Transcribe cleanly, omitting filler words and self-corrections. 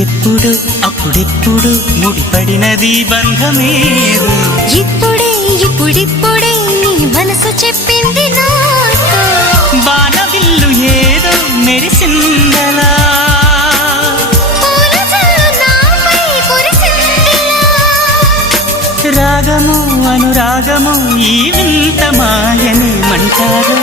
ఎప్పుడు అప్పుడెప్పుడు ముడిపడినది బంధమేదో ఇప్పుడిప్పుడే నీ మనసు చెప్పింది నాతో బాణవిల్లు ఏదో మెరిసిందలా రాగము అనురాగము ఈ వింత మాయని మంటారు